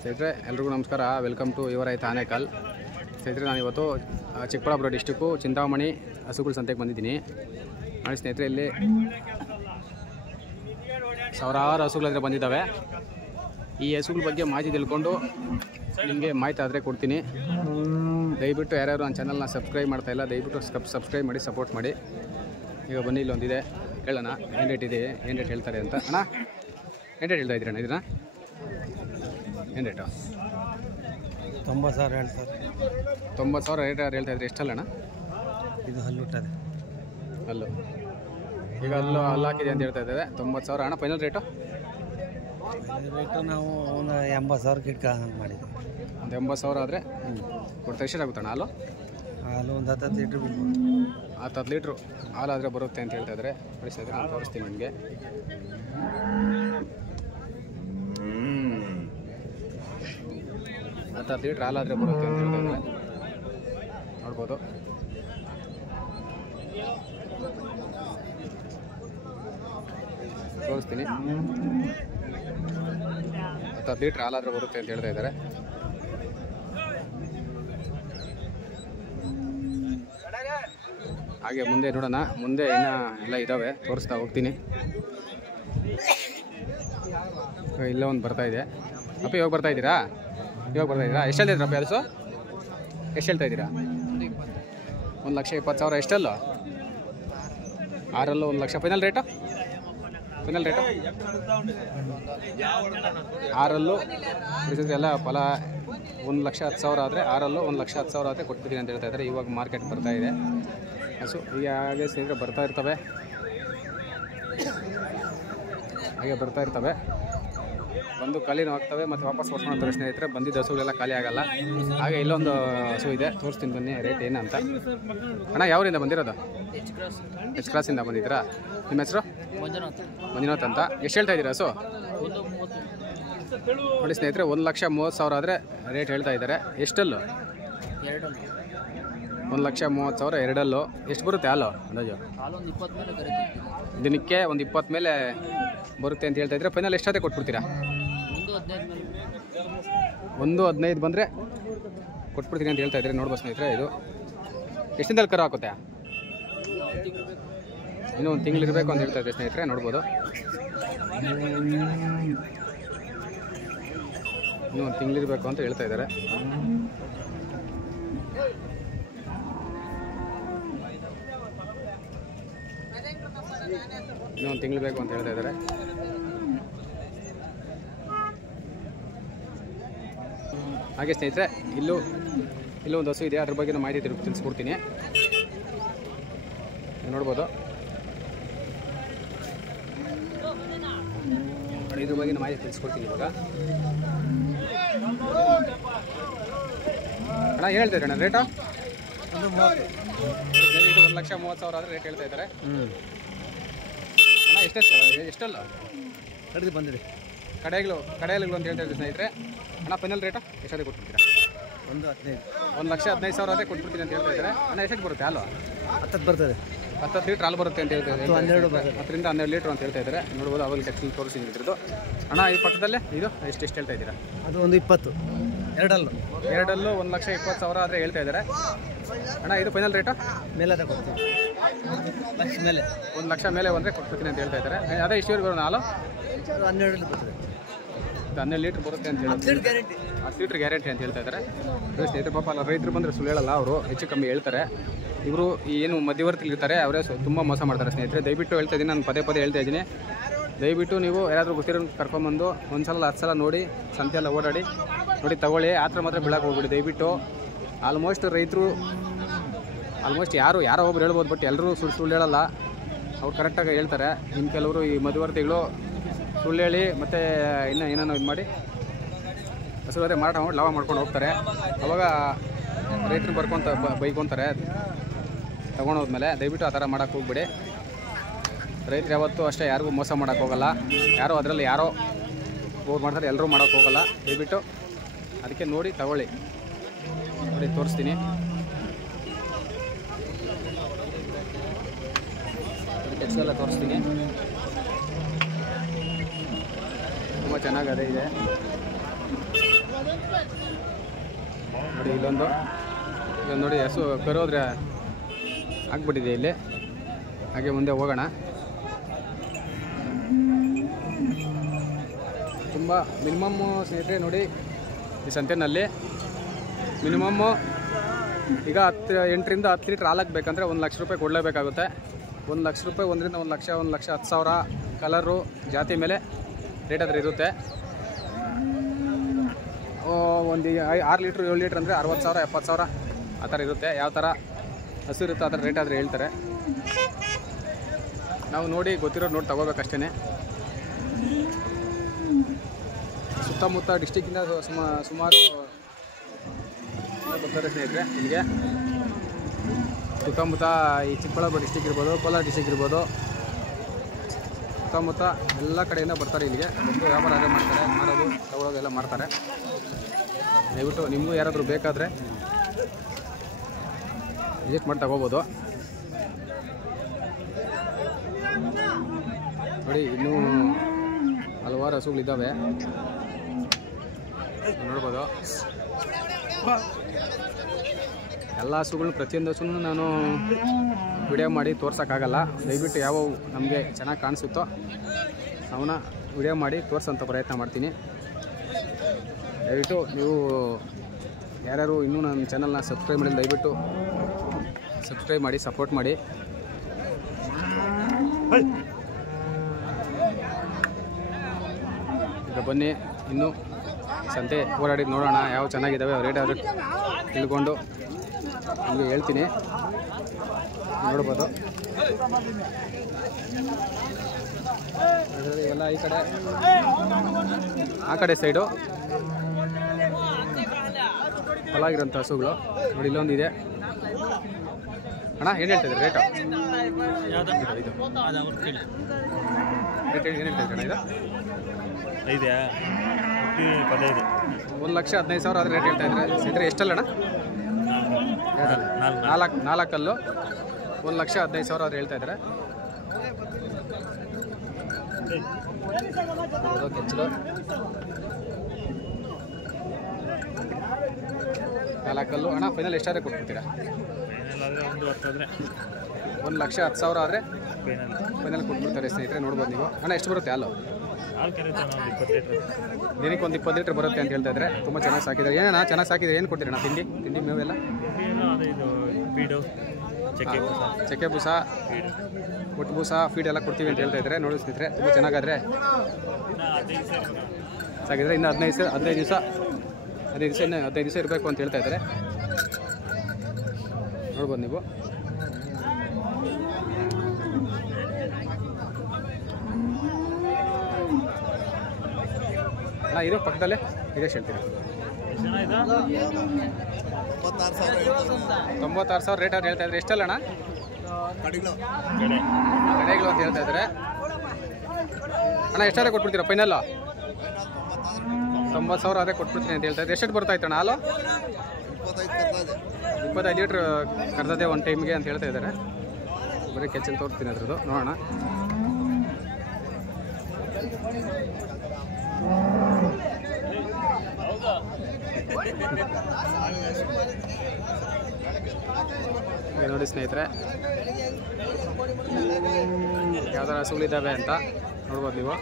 ಸ್ನೇಹಿತರೆ ಎಲ್ರಿಗೂ ನಮಸ್ಕಾರ. ವೆಲ್ಕಮ್ ಟು ಯುವರ್ ರೈತ ಆನೇಕಲ್. ಸ್ನೇಹಿತರೆ ನಾನಿವತ್ತು ಚಿಕ್ಕಬಳ್ಳಾಪುರ ಡಿಸ್ಟಿಕ್ಕು ಚಿಂತಾಮಣಿ ಹಸುಗಳ ಸಂತೆಗೆ ಬಂದಿದ್ದೀನಿ. ನೋಡಿ ಸ್ನೇಹಿತರೆ, ಇಲ್ಲಿ ಸಾವಿರಾರು ಹಸುಗಳಂದರೆ ಬಂದಿದ್ದಾವೆ. ಈ ಹಸುಗಳ ಬಗ್ಗೆ ಮಾಹಿತಿ ತಿಳ್ಕೊಂಡು ನಿಮಗೆ ಮಾಹಿತಿ ಆದರೆ ಕೊಡ್ತೀನಿ. ದಯವಿಟ್ಟು ಯಾರ್ಯಾರು ನನ್ನ ಚಾನಲ್ನ ಸಬ್ಸ್ಕ್ರೈಬ್ ಮಾಡ್ತಾಯಿಲ್ಲ, ದಯವಿಟ್ಟು ಸಬ್ಸ್ಕ್ರೈಬ್ ಮಾಡಿ, ಸಪೋರ್ಟ್ ಮಾಡಿ. ಈಗ ಬನ್ನಿ, ಇಲ್ಲೊಂದಿದೆ, ಕೇಳೋಣ ಏನು ರೇಟ್ ಇದೆ, ಏನು ರೇಟ್ ಹೇಳ್ತಾರೆ ಅಂತ. ಅಣ್ಣ ಏನು ರೇಟ್ ಹೇಳ್ತಾ ಇದ್ದೀರಣ್ಣ ಇದನ್ನ? ಏನು ರೇಟು? 90,000 ಹೇಳ್ತಾರೆ. 90,000 ರೇಟ್ ಹೇಳ್ತಾ ಇದ್ರೆ ಎಷ್ಟಲ್ಲಣ್ಣ? ಇದು ಹಲ್ಲು ಹುಟ್ಟದೆ ಅಲ್ಲು. ಈಗ ಅಲ್ಲು ಹಾಕಿದೆ ಅಂತ ಹೇಳ್ತಾ ಇದ್ದಾರೆ. 90,000 ಅಣ್ಣ. ಫೈನಲ್ ರೇಟು ನಾವು ಒಂದು 80,000 ಕಿಟ್ಕ ಮಾಡಿದ್ವಿ. ಒಂದು 80,000 ಆದರೆ ಕೊಡ್ತಾ ಎಷ್ಟಾಗುತ್ತಣ್ಣ ಹಾಲು? ಹಾಲು ಒಂದು 10 ಲೀಟ್ರ್ ಬಿಡ್ಬೋದು. 10 ಲೀಟ್ರು ಹಾಲಾದರೆ ಬರುತ್ತೆ ಅಂತ ಹೇಳ್ತಾ ಇದ್ದಾರೆ. ಕಳಿಸಿದ್ರೆ ನಾನು ತೋರಿಸ್ತೀನಿ ನಿಮಗೆ. 10 ಲೀಟ್ರ್ ಹಾಲಾದರೆ ಬರುತ್ತೆ ಅಂತ ಹೇಳ್ತಾ ಇದ್ದಾರೆ. ನೋಡ್ಬೋದು. ತೋರಿಸ್ತೀನಿ. 10 ಲೀಟ್ರ್ ಹಾಲಾದರೆ ಬರುತ್ತೆ ಅಂತ ಹೇಳ್ತಾ ಇದ್ದಾರೆ. ಹಾಗೆ ಮುಂದೆ ನೋಡೋಣ. ಮುಂದೆ ಇನ್ನೂ ಎಲ್ಲ ಇದ್ದಾವೆ, ತೋರಿಸ್ತಾ ಹೋಗ್ತೀನಿ. ಇಲ್ಲೇ ಒಂದು ಬರ್ತಾ ಇದೆ. ಅಪ್ಪ ಇವಾಗ ಬರ್ತಾ ಇದ್ದೀರಾ? ಎಷ್ಟು ಹೇಳ್ತಾ ಇದ್ದೀರಾ ಅಪ್ಪ? ಎಷ್ಟು ಹೇಳ್ತಾ ಇದ್ದೀರಾ? 1,20,000. ಎಷ್ಟಲ್ಲೋ? 6 1 ಲಕ್ಷ. Final rate? 6 ಎಲ್ಲ ಫಲ 1,10,000 ಆದರೆ 6 1,10,000 ಆದರೆ ಕೊಟ್ಬಿಡ್ತೀನಿ ಅಂತ ಹೇಳ್ತಾ ಇದ್ದಾರೆ. ಇವಾಗ ಮಾರ್ಕೆಟ್ ಬರ್ತಾ ಇದೆ ಹಸು. ಹಾಗೆ ಸ್ನೇಹಿತರೆ ಬರ್ತಾ ಇರ್ತವೆ. ಬಂದು ಖಾಲಿನೂ ಆಗ್ತವೆ ಮತ್ತು ವಾಪಸ್ ಮಾಡ್ತಾರೆ ಸ್ನೇಹಿತರೆ. ಬಂದಿದ್ದ ಹಸುಗಳೆಲ್ಲ ಖಾಲಿ ಆಗಲ್ಲ. ಹಾಗೆ ಇಲ್ಲೊಂದು ಹಸು ಇದೆ, ತೋರಿಸ್ತೀನಿ ಬನ್ನಿ ರೇಟ್ ಏನು ಅಂತ. ಅಣ್ಣ ಯಾವರಿಂದ ಬಂದಿರೋದು? ಎಚ್ ಕ್ರಾಸಿಂದ ಬಂದಿದ್ದೀರಾ? ನಿಮ್ಮ ಹೆಸರು? ಮಂಜುನಾಥ್ ಅಂತ. ಎಷ್ಟು ಹೇಳ್ತಾ ಇದ್ದೀರಾ ಹಸು? ನೋಡಿ ಸ್ನೇಹಿತರೆ, 1,30,000 ಆದರೆ ರೇಟ್ ಹೇಳ್ತಾ ಇದ್ದಾರೆ. ಎಷ್ಟಲ್ಲು? 1,30,000 ಎರಡಲ್ಲು. ಎಷ್ಟು ಬರುತ್ತೆ ಹಾಲು ಅಂದಾಜು? ದಿನಕ್ಕೆ ಒಂದು 20 ಮೇಲೆ ಬರುತ್ತೆ ಅಂತ ಹೇಳ್ತಾ ಇದ್ರೆ. ಫೈನಲ್ ಎಷ್ಟಾದರೆ ಕೊಟ್ಬಿಡ್ತೀರಾ? 1,15 ಬಂದರೆ ಕೊಟ್ಬಿಡ್ತೀನಿ ಅಂತ ಹೇಳ್ತಾ ಇದ್ರೆ. ನೋಡ್ಬೋದು ಸ್ನೇಹಿತರೆ, ಇದು ಎಷ್ಟು ದಿನದಲ್ಲಿ ಕರು ಹಾಕುತ್ತೆ? ಇನ್ನೂ ಒಂದು ತಿಂಗಳಿರಬೇಕು ಅಂತ ಹೇಳ್ತಾ ಇದ್ದೆ ಸ್ನೇಹಿತರೆ. ನೋಡ್ಬೋದು, ಇನ್ನೂ ಒಂದು ತಿಂಗಳಿರಬೇಕು ಅಂತ ಹೇಳ್ತಾ ಇದ್ದಾರೆ. ಇನ್ನೂ ಒಂದು ತಿಂಗಳು ಬೇಕು ಅಂತ ಹೇಳ್ತಾ ಇದ್ದಾರೆ. ಹಾಗೆ ಸ್ನೇಹಿತರೆ, ಇಲ್ಲೂ ಒಂದು ಹಸು ಇದೆ, ಅದ್ರ ಬಗ್ಗೆ ಮಾಹಿತಿ ತಿಳಿಸ್ಕೊಡ್ತೀನಿ. ನೋಡ್ಬೋದು, ಇದ್ರ ಬಗ್ಗೆ ಮಾಹಿತಿ ತಿಳಿಸ್ಕೊಡ್ತೀನಿ ಇವಾಗ. ಅಣ್ಣ ಏನು ಹೇಳ್ತಾ ಇದ್ದೀರಣ್ಣ ರೇಟು? 1,30,000 ಆದರೆ ರೇಟ್ ಹೇಳ್ತಾ ಇದ್ದಾರೆ. ಅಣ್ಣ ಎಷ್ಟಲ್ಲ ಕಡಿದು ಬಂದಿದೆ ಕಡೆಗಳು ಅಂತ ಹೇಳ್ತಾ ಇದ್ದೀವಿ ಸ್ನೇಹಿತರೆ. ಅಣ್ಣ ಫೈನಲ್ ರೇಟು ಎಷ್ಟಾದ್ರೆ ಕೊಟ್ಬಿಡ್ತೀರಾ? 1,15,000 ಅದೇ ಕೊಟ್ಬಿಡ್ತೀನಿ ಅಂತ ಹೇಳ್ತಾ ಇದ್ದಾರೆ. ಅಣ್ಣ ಎಷ್ಟಕ್ಕೆ ಬರುತ್ತೆ ಹಾಲು? 10 ಬರ್ತದೆ. 10 ಲೀಟ್ರ್ ಹಾಲು ಬರುತ್ತೆ ಅಂತ ಹೇಳ್ತಾ ಇದ್ದಾರೆ. 10ರಿಂದ 12 ಲೀಟ್ರ್ ಅಂತ ಹೇಳ್ತಾ ಇದ್ದಾರೆ. ನೋಡ್ಬೋದು, ಅವಾಗ ಟೆಕ್ಸ್ಟೈಲ್ ತೋರಿಸಿ ಇದ್ರದ್ದು. ಅಣ್ಣ ಈ ಪಕ್ಕದಲ್ಲೇ ಇದು ಎಷ್ಟು ಹೇಳ್ತಾ ಇದ್ದೀರಾ? ಅದು ಒಂದು 20. ಎರಡಲ್ಲು 1,20,000 ಆದರೆ ಹೇಳ್ತಾ ಇದ್ದಾರೆ. ಅಣ್ಣ ಇದು ಫೈನಲ್ ರೇಟು? ಮೇಲೆ ಅದೇ ಕೊಡ್ತೀವಿ. 1,00,000 ಮೇಲೆ. 1,00,000 ಮೇಲೆ ಬಂದರೆ ಕೊಟ್ಬಿಡ್ತೀನಿ ಅಂತ ಹೇಳ್ತಾ ಇದ್ದಾರೆ. ಅದೇ ಇಷ್ಟು ಬರೋಣ ಹಾಲು? 12 ಬರ್ತದೆ. 12 ಲೀಟ್ರ್ ಬರುತ್ತೆ ಅಂತ ಹೇಳಿ 10 ಲೀಟ್ರ್ ಗ್ಯಾರಂಟಿ ಅಂತ ಹೇಳ್ತಾ ಇದ್ದಾರೆ. ಸ್ನೇಹಿತರೆ, ಪಾಪ ಅಲ್ಲ, ರೈತರು ಬಂದರೆ ಸುಳ್ಳು ಹೇಳಲ್ಲ, ಅವರು ಹೆಚ್ಚು ಕಮ್ಮಿ ಹೇಳ್ತಾರೆ. ಇವರು ಏನು ಮಧ್ಯವರ್ತಿಗಳಿರ್ತಾರೆ, ಅವರೇ ತುಂಬ ಮೋಸ ಮಾಡ್ತಾರೆ ಸ್ನೇಹಿತರೆ. ದಯವಿಟ್ಟು ಹೇಳ್ತಾ ಇದ್ದೀನಿ, ನಾನು ಪದೇ ಹೇಳ್ತಾ ಇದ್ದೀನಿ. ದಯವಿಟ್ಟು ನೀವು ಯಾರಾದರೂ ಗೊತ್ತಿರೋ ಕರ್ಕೊಂಬಂದು ಒಂದು ಸಲ 10 ಸಲ ನೋಡಿ, ಸಂತೆಯೆಲ್ಲ ಓಡಾಡಿ ನೋಡಿ ತಗೊಳ್ಳಿ. ಆತರ ಮಾತ್ರ ಬೀಳಕ್ಕೆ ಹೋಗ್ಬಿಡಿ ದಯವಿಟ್ಟು. ಆಲ್ಮೋಸ್ಟ್ ರೈತರು ಯಾರೋ ಒಬ್ರು ಹೇಳ್ಬೋದು, ಬಟ್ ಎಲ್ಲರೂ ಸುಳ್ಳು ಹೇಳಲ್ಲ, ಅವ್ರು ಕರೆಕ್ಟಾಗಿ ಹೇಳ್ತಾರೆ. ಇನ್ನು ಕೆಲವರು ಈ ಮಧ್ಯವರ್ತಿಗಳು ಸುಳ್ಳು ಹೇಳಿ ಮತ್ತು ಏನೇನೋ ಇದು ಮಾಡಿ ಹಸುವಾದ್ರೆ ಮಾರಾಟ ಮಾಡಿ ಲಾಭ ಮಾಡ್ಕೊಂಡು ಹೋಗ್ತಾರೆ. ಅವಾಗ ರೈತರು ಬೈಕೊತಾರೆ ತೊಗೊಂಡೋದ್ಮೇಲೆ. ದಯವಿಟ್ಟು ಆ ಥರ ಮಾಡೋಕ್ಕೆ ಹೋಗ್ಬಿಡಿ. ರೈತರು ಯಾವತ್ತೂ ಅಷ್ಟೇ ಯಾರಿಗೂ ಮೋಸ ಮಾಡೋಕ್ಕೆ ಹೋಗಲ್ಲ. ಅದರಲ್ಲಿ ಯಾರೋ ಹೋಗಿ ಮಾಡ್ತಾರೆ, ಎಲ್ಲರೂ ಮಾಡೋಕ್ಕೆ ಹೋಗಲ್ಲ. ದಯವಿಟ್ಟು ಅದಕ್ಕೆ ನೋಡಿ ತಗೊಳ್ಳಿ. ನೋಡಿ ತೋರಿಸ್ತೀನಿ. ಎಲ್ಲ ತೋರಿಸ್ತೀನಿ. ತುಂಬ ಚೆನ್ನಾಗಿ ಅದೇ ಇದೆ. ನೋಡಿ ಇಲ್ಲೊಂದು ನೋಡಿ ಹಸು ಕರೋದ್ರೆ ಆಗ್ಬಿಟ್ಟಿದೆ ಇಲ್ಲಿ. ಹಾಗೆ ಮುಂದೆ ಹೋಗೋಣ. ತುಂಬ ಮಿನಿಮಮ್ಮು ಸ್ನೇಹಿತರೆ ನೋಡಿ ಈ ಸಂತೆನಲ್ಲಿ ಮಿನಿಮಮ್ಮು ಈಗ 8ರಿಂದ 10 ಲೀಟ್ರ್ ಹಾಲು ಹಾಕಬೇಕಂದ್ರೆ 1 ಲಕ್ಷ ರೂಪಾಯಿ ಕೊಡಲೇಬೇಕಾಗುತ್ತೆ. 1 ಲಕ್ಷ ರೂಪಾಯಿ, 1ರಿಂದ 1 ಲಕ್ಷ, 1,10,000 ಕಲರು ಜಾತಿ ಮೇಲೆ ರೇಟ್ ಆದರೆ ಇರುತ್ತೆ. ಒಂದು 6 ಲೀಟ್ರ್ 7 ಲೀಟ್ರ್ ಅಂದರೆ 60,000 70,000 ಆ ಥರ ಇರುತ್ತೆ. ಯಾವ ಥರ ಹಸು ಇರುತ್ತೋ ಆ ಥರ ರೇಟ್ ಆದರೆ ಹೇಳ್ತಾರೆ. ನಾವು ನೋಡಿ ಗೊತ್ತಿರೋದು ನೋಡಿ ತಗೋಬೇಕಷ್ಟೇ. ಸುತ್ತಮುತ್ತ ಡಿಸ್ಟಿಕ್ಕಿಂದ ಸುಮಾರು ಬರ್ತಾರೆ ಸ್ನೇಹಿತರೆ ಇಲ್ಲಿಗೆ. ಸುತ್ತಮುತ್ತ ಈ ಚಿಕ್ಕಬಳ್ಳಾಪುರ ಡಿಸ್ಟಿಕ್ ಇರ್ಬೋದು, ಕೋಲಾರ ಡಿಸ್ಟಿಕ್ ಇರ್ಬೋದು, ಸುತ್ತಮುತ್ತ ಎಲ್ಲ ಕಡೆಯಿಂದ ಬರ್ತಾರೆ ಇಲ್ಲಿಗೆ. ಬಂದು ವ್ಯಾಪಾರ ಅದೇ ಮಾಡ್ತಾರೆ, ಮಾರೋದು ತಗೊಳ್ಳೋದೆಲ್ಲ ಮಾಡ್ತಾರೆ. ದಯವಿಟ್ಟು ನಿಮಗೂ ಯಾರಾದರೂ ಬೇಕಾದರೆ ವಿಸಿಟ್ ಮಾಡಿ ತಗೋಬೋದು. ನೋಡಿ ಇನ್ನೂ ಹಲವಾರು ಹಸುಗಳಿದ್ದಾವೆ ನೋಡ್ಬೋದು. ಎಲ್ಲ ಹಸುಗಳನ್ನ ಪ್ರತಿಯೊಂದು ಹಸುನು ನಾನು ವಿಡಿಯೋ ಮಾಡಿ ತೋರ್ಸೋಕ್ಕಾಗಲ್ಲ. ದಯವಿಟ್ಟು ಯಾವ ನಮಗೆ ಚೆನ್ನಾಗಿ ಕಾಣಿಸುತ್ತೋ ಅವನ್ನ ವಿಡಿಯೋ ಮಾಡಿ ತೋರಿಸೋಂಥ ಪ್ರಯತ್ನ ಮಾಡ್ತೀನಿ. ದಯವಿಟ್ಟು ನೀವು ಯಾರ್ಯಾರು ಇನ್ನೂ ನನ್ನ ಚಾನಲ್ನ ಸಬ್ಸ್ಕ್ರೈಬ್ ಮಾಡಿಲ್ಲ ದಯವಿಟ್ಟು ಸಬ್ಸ್ಕ್ರೈಬ್ ಮಾಡಿ, ಸಪೋರ್ಟ್ ಮಾಡಿ. ಈಗ ಬನ್ನಿ ಇನ್ನೂ ಸಂತೆ ಓಡಾಡಿದ್ದು ನೋಡೋಣ, ಯಾವ ಚೆನ್ನಾಗಿದ್ದಾವೆ ರೇಟ್ ಆದರೂ ತಿಳ್ಕೊಂಡು ನಿಮಗೆ ಹೇಳ್ತೀನಿ. ನೋಡ್ಬೋದು ಎಲ್ಲ ಈ ಕಡೆ ಆ ಕಡೆ ಸೈಡು ಹೊಲಾಗಿರೋಂಥ ಹಸುಗಳು ನೋಡಿ. ಇಲ್ಲೊಂದಿದೆ ಅಣ್ಣ, ಏನು ಹೇಳ್ತಿದ್ರಿ ರೇಟು? ಇದು ರೇಟ್ ಏನು ಹೇಳ್ತಿದ್ರಿ ಅಣ್ಣ? ಇದು 1,15,000 ಆದರೆ ರೇಟ್ ಹೇಳ್ತಾ ಇದ್ರೆ ಸ್ನೇಹಿತರೆ. ಎಷ್ಟಲ್ಲ ಅಣ್ಣ? 4 1,15,000 ಆದರೆ ಹೇಳ್ತಾ ಇದ್ದಾರೆ. ಕೆಚ್ಚಲು 4 ಅಣ್ಣ. ಫೈನಲ್ ಎಷ್ಟಾದ್ರೆ ಕೊಟ್ಬಿಡ್ತೀರಾ? 1,10,000 ಆದರೆ ಫೈನಲ್ ಕೊಟ್ಬಿಡ್ತಾರೆ ಸ್ನೇಹಿತರೆ. ನೋಡ್ಬೋದು ನೀವು. ಅಣ್ಣ ಎಷ್ಟು ಬರುತ್ತೆ ಹಾಲು? ದಿನಕ್ಕೆ ಒಂದು 20 ಲೀಟ್ರ್ ಬರುತ್ತೆ ಅಂತ ಹೇಳ್ತಾ ಇದ್ದಾರೆ. ತುಂಬ ಚೆನ್ನಾಗಿ ಸಾಕಿದ್ದಾರೆ. ಏನಣ್ಣ ಚೆನ್ನಾಗಿ ಸಾಕಿದ್ರೆ ಏನು ಕೊಡ್ತೀರಣ್ಣ? ತಿಂಡಿ ಮೇವೆಲ್ಲ ಚಕ್ಕೆ ಬೂಸ, ಒಟ್ಟು ಬೂಸ, ಫೀಡ್ ಎಲ್ಲ ಕೊಡ್ತೀವಿ ಅಂತ ಹೇಳ್ತಾ ಇದ್ದಾರೆ. ನೋಡಿ ಸ್ನೇಹಿತರೆ ತುಂಬ ಚೆನ್ನಾಗಾದರೆ ಸಾಕಿದ್ರೆ ಇನ್ನು 15 ದಿವಸ ಇರಬೇಕು ಅಂತ ಹೇಳ್ತಾ ಇದ್ದಾರೆ. ನೋಡ್ಬೋದು ನೀವು. ಅಣ್ಣ ಇದು ಪಕ್ಕದಲ್ಲೇ ಇದೆ ಹೇಳ್ತೀರಾ? 96,000 ರೇಟ್ ಅವ್ರು ಹೇಳ್ತಾ ಇದ್ದಾರೆ. ಎಷ್ಟಲ್ಲ ಅಣ್ಣ? ಕಡೆಗಳು ಅಂತ ಹೇಳ್ತಾ ಇದ್ದಾರೆ. ಅಣ್ಣ ಎಷ್ಟಾದ್ರೆ ಕೊಟ್ಬಿಡ್ತೀರಾ ಫೈನಲ್? 90,000 ಅದೇ ಕೊಟ್ಬಿಡ್ತೀನಿ ಅಂತ ಹೇಳ್ತಾ ಇದ್ದಾರೆ. ಎಷ್ಟು ಬರ್ತಾ ಇತ್ತು ಅಣ್ಣ ಹಾಲು? 25 ಲೀಟ್ರ್ ಕರೆದದೆ ಒಂದು ಟೈಮ್ಗೆ ಅಂತ ಹೇಳ್ತಾ ಇದ್ದಾರೆ. ಬರೀ ಕೆಚ್ಚಲ್ಲಿ ತೋರ್ತೀನಿ ಅದ್ರದ್ದು ನೋಡೋಣ. ನೋಡಿ ಸ್ನೇಹಿತರೆ ಯಾವ್ದಾರ ಹಸುಗಳಿದ್ದಾವೆ ಅಂತ ನೋಡ್ಬೋದು ನೀವು.